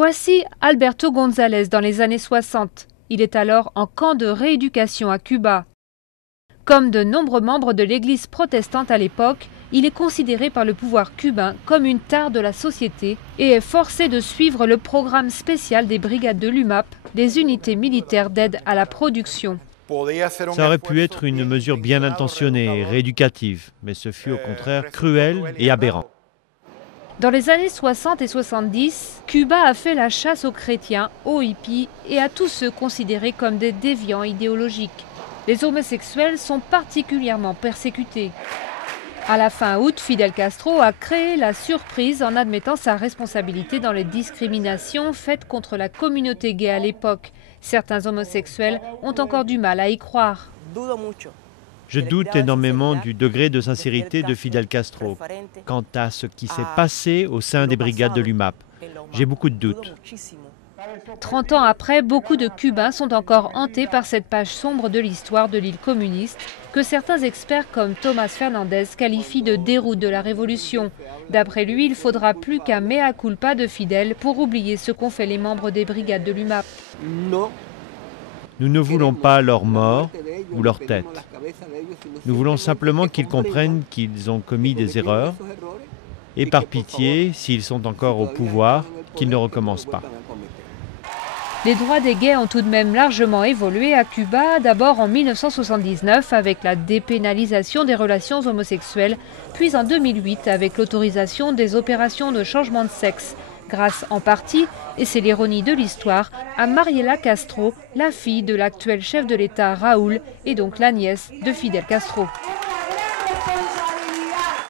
Voici Alberto González dans les années 60. Il est alors en camp de rééducation à Cuba. Comme de nombreux membres de l'église protestante à l'époque, il est considéré par le pouvoir cubain comme une tare de la société et est forcé de suivre le programme spécial des brigades de l'UMAP, des unités militaires d'aide à la production. Ça aurait pu être une mesure bien intentionnée et rééducative, mais ce fut au contraire cruel et aberrant. Dans les années 60 et 70, Cuba a fait la chasse aux chrétiens, aux hippies et à tous ceux considérés comme des déviants idéologiques. Les homosexuels sont particulièrement persécutés. À la fin août, Fidel Castro a créé la surprise en admettant sa responsabilité dans les discriminations faites contre la communauté gay à l'époque. Certains homosexuels ont encore du mal à y croire. Je doute énormément du degré de sincérité de Fidel Castro quant à ce qui s'est passé au sein des brigades de l'UMAP. J'ai beaucoup de doutes. 30 ans après, beaucoup de Cubains sont encore hantés par cette page sombre de l'histoire de l'île communiste que certains experts comme Thomas Fernandez qualifient de déroute de la révolution. D'après lui, il faudra plus qu'un mea culpa de Fidel pour oublier ce qu'ont fait les membres des brigades de l'UMAP. Nous ne voulons pas leur mort ou leur tête. Nous voulons simplement qu'ils comprennent qu'ils ont commis des erreurs et par pitié, s'ils sont encore au pouvoir, qu'ils ne recommencent pas. Les droits des gays ont tout de même largement évolué à Cuba, d'abord en 1979 avec la dépénalisation des relations homosexuelles, puis en 2008 avec l'autorisation des opérations de changement de sexe, grâce en partie, et c'est l'ironie de l'histoire, à Mariela Castro, la fille de l'actuel chef de l'État Raúl et donc la nièce de Fidel Castro.